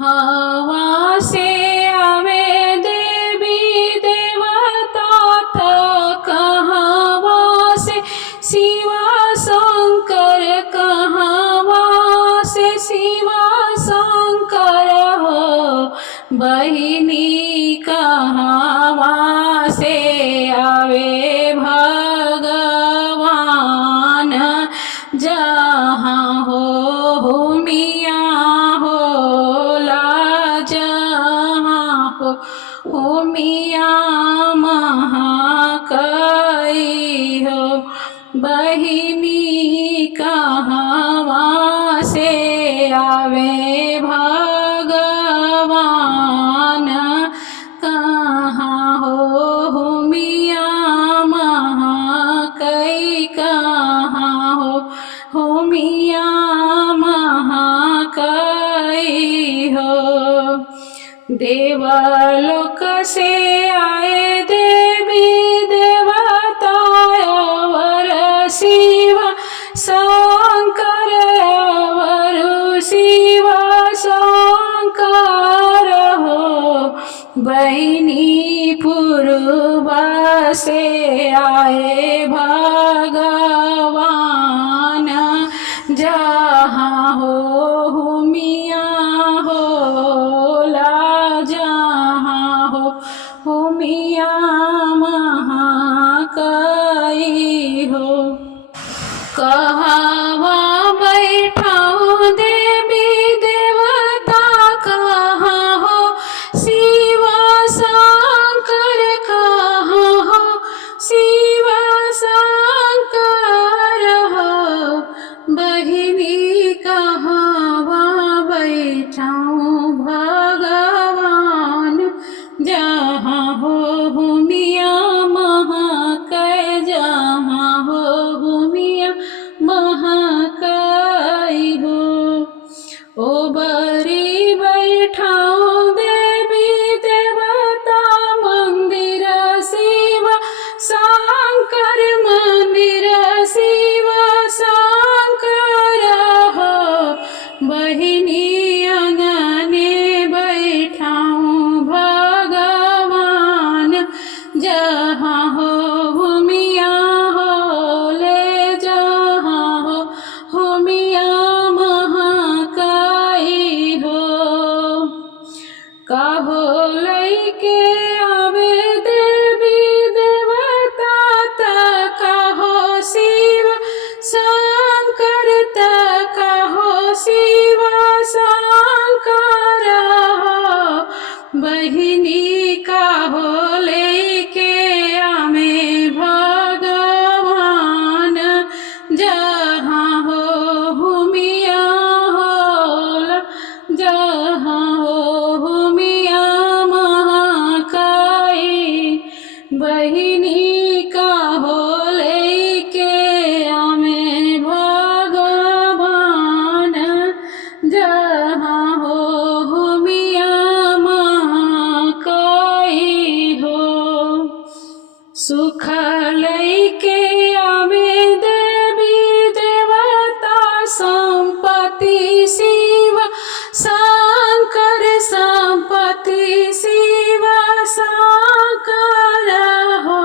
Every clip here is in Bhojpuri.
हवा से आवे देवी देवता था कहवा से शिवा शंकर कहवा से शिवा शंकर हो बहिनी कहवा से आवे भगवान जहाँ हो मिया हो मिया महाकाई हो बहिनी कहवा से आवे भगवान कहाँ हो मिया महाकाई कहाँ हो मिया महाकाई हो। देवलोक से आए देवी देवता अवर शिव शंकर अवर शिव शंकर हो बहिनी पूर्वा से आए भगवान जहाँ हो मिया हो मिया महाकाई हो। कहवा बैठाऊं देवी देवता कहाँ हो शिव शंकर कहाँ हो शिव शंकर हो बहिनी कहवा बैठाऊं भगवान जहाँ हो मिया महाकाय जहाँ हो मिया महाकाय हो। ओ बरी बैठाओ देवी देवता मंदिर शिव शंकर मंदिर शिव शंकर हो बहिनी अंगने बैठाऊं जहाँ हो मिया हो ले जहाँ हो मिया महाकाई हो। कहो लैके आवे देवी देवता कहो शिव शंकर कहो शिव शंकर हो बहिनी कहो लेके आमे भगवान जहाँ हो मिया जहाँ हो मिया महाकाई बहिनी कहो लेके आमे भगवान जहाँ हो मिया सुख लैके आवे देवी देवता संपत्ति शिव शंकर संपत्ति शिव शंकर हो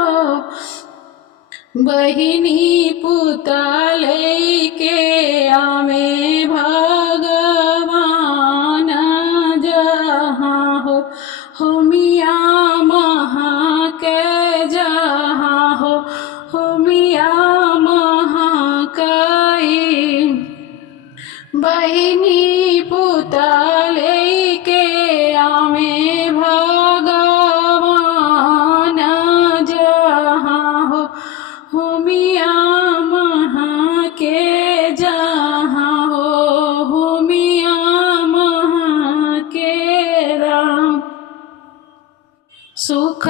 बहिनी पुता लैके आवे भगवान जहाँ हो मिया महाकाय जहाँ हो मिया महाकाय बहिनी पुता लेके आवे भगवान जहाँ हो मिया महाके जहाँ हो मिया महाके राम सुख